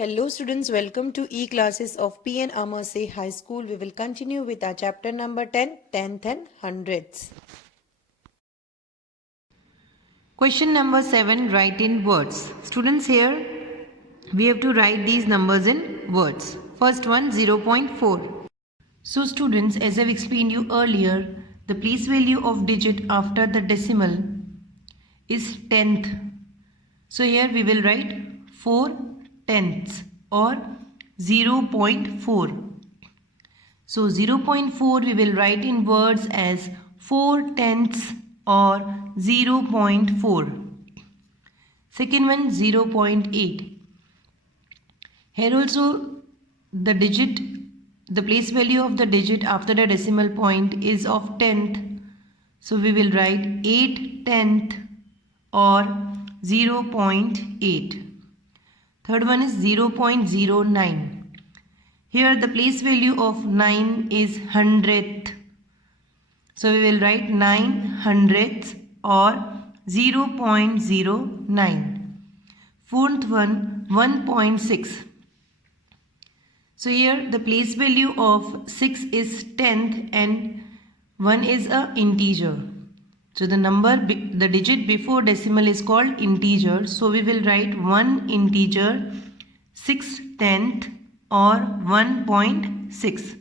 Hello students, welcome to e-classes of P.N. Amarse High School. We will continue with our chapter number 10, 10th and hundredths. Question number 7, write in words. Students, here we have to write these numbers in words. First one, 0.4. So students, as I've explained you earlier, the place value of digit after the decimal is tenth. So here we will write 4 tenths or 0.4. So 0.4 we will write in words as 4 tenths or 0.4. Second one, 0.8. Here also the place value of the digit after the decimal point is of tenth. So we will write 8 tenth or 0.8. Third one is 0.09. Here the place value of 9 is hundredth. So we will write 9 hundredths or 0.09. Fourth one, 1.6. So here the place value of 6 is tenth and 1 is a integer. So the digit before decimal is called integer. So we will write 1 integer 6 tenth or 1.6.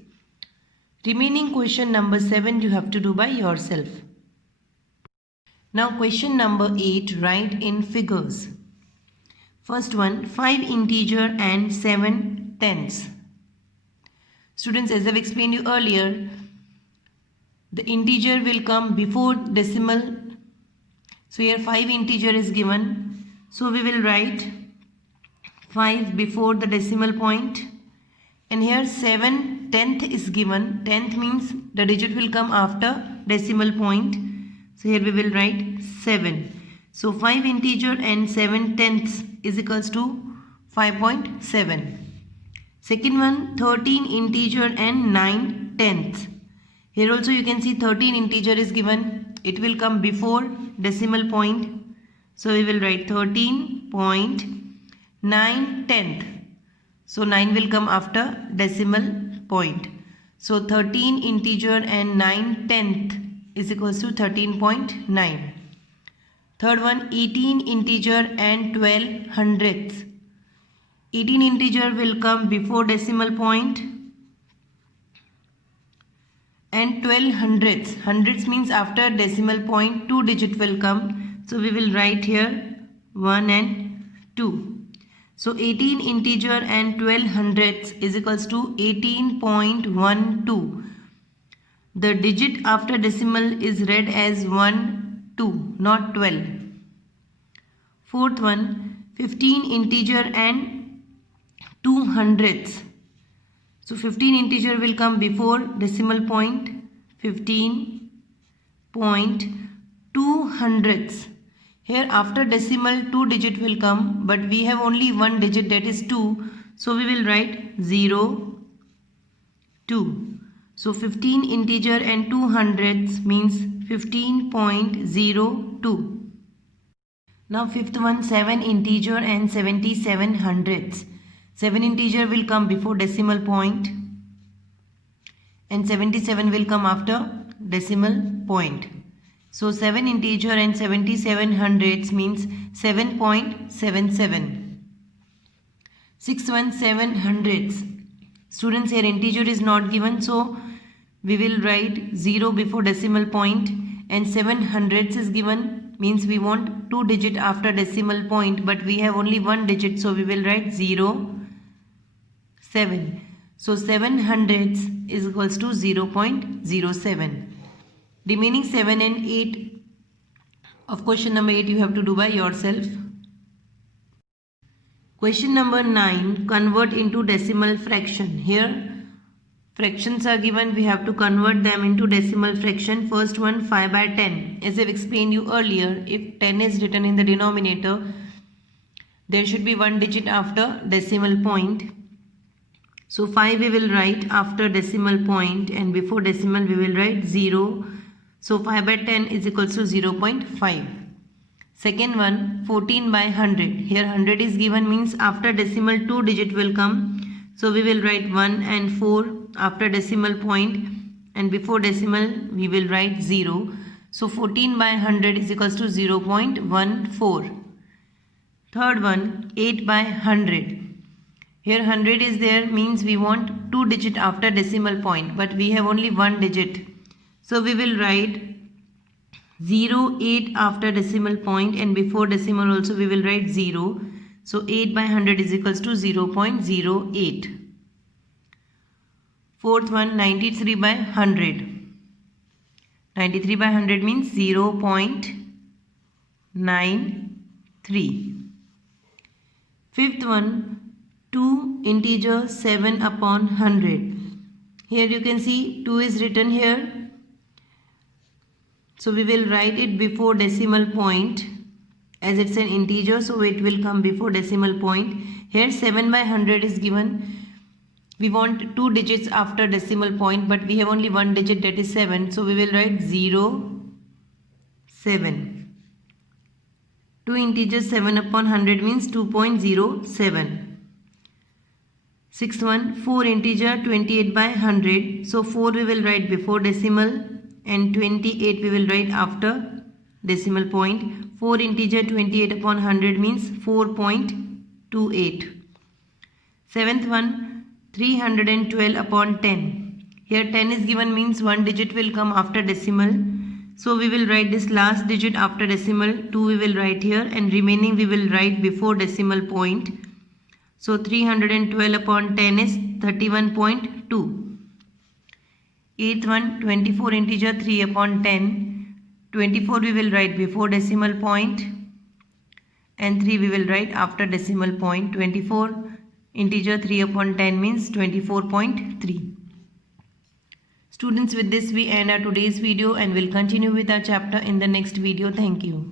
Remaining question number 7 you have to do by yourself. Now question number 8, write in figures. First one, 5 integer and 7 tenths. Students, as I've explained you earlier, the integer will come before decimal. So here 5 integer is given. So we will write 5 before the decimal point. And here 7 tenth is given. Tenth means the digit will come after decimal point. So here we will write 7. So 5 integer and 7 tenths is equals to 5.7. Second one, 13 integer and 9 tenths. Here also you can see 13 integer is given. It will come before decimal point. So we will write 13.9 tenth. So 9 will come after decimal point. So 13 integer and 9 tenth is equals to 13.9. Third one, 18 integer and 12 hundredths. 18 integer will come before decimal point. And 12 hundredths. Hundredths means after decimal point 2 digit will come. So we will write here 1 and 2. So 18 integer and 12 hundredths is equals to 18.12. The digit after decimal is read as 1, 2, not 12. Fourth one, 15 integer and 2 hundredths. So 15 integer will come before decimal point, 15.2 hundredths. Here after decimal 2 digit will come, but we have only one digit, that is 2. So we will write 0, 2. So 15 integer and 2 hundredths means 15.02. Now fifth one, 7 integer and 77 hundredths. 7 integer will come before decimal point and 77 will come after decimal point. So 7 integer and 77 hundredths means 7.77. Sixth one, 7 hundredths. Students, here integer is not given, so we will write 0 before decimal point, and 7 hundredths is given, means we want 2 digit after decimal point, but we have only one digit, so we will write 0, 7. So 7 hundredths is equals to 0.07. Remaining 7 and 8 of question number 8 you have to do by yourself. Question number 9, convert into decimal fraction. Here fractions are given, we have to convert them into decimal fraction. First one, 5 by 10. As I've explained you earlier, if 10 is written in the denominator, there should be one digit after decimal point. So 5 we will write after decimal point, and before decimal we will write 0. So 5 by 10 is equals to 0.5. Second one, 14 by 100. Here 100 is given, means after decimal 2 digit will come. So we will write 1 and 4 after decimal point, and before decimal we will write 0. So 14 by 100 is equals to 0.14. Third one, 8 by 100. Here 100 is there, means we want 2 digit after decimal point, but we have only 1 digit. So we will write 0.8 after decimal point, and before decimal also we will write 0. So 8 by 100 is equals to 0.08. Fourth one, 93 by 100. 93 by 100 means 0.93. Fifth one, 2 integer 7 upon 100. Here you can see 2 is written here. So we will write it before decimal point, as it's an integer, so it will come before decimal point. Here 7 by 100 is given. We want 2 digits after decimal point, but we have only 1 digit, that is 7. So we will write 0, 7. 2 integers 7 upon 100 means 2.07. Sixth one, 4 integer 28 by 100. So 4 we will write before decimal, and 28 we will write after decimal point. 4 integer 28 upon 100 means 4.28. Seventh one, 312 upon 10. Here 10 is given, means 1 digit will come after decimal. So we will write this last digit after decimal. 2 we will write here, and remaining we will write before decimal point. So 312 upon 10 is 31.2. Eighth one, 24 integer 3 upon 10. 24 we will write before decimal point, and 3 we will write after decimal point. 24 integer 3 upon 10 means 24.3. Students, with this we end our today's video, and will continue with our chapter in the next video. Thank you.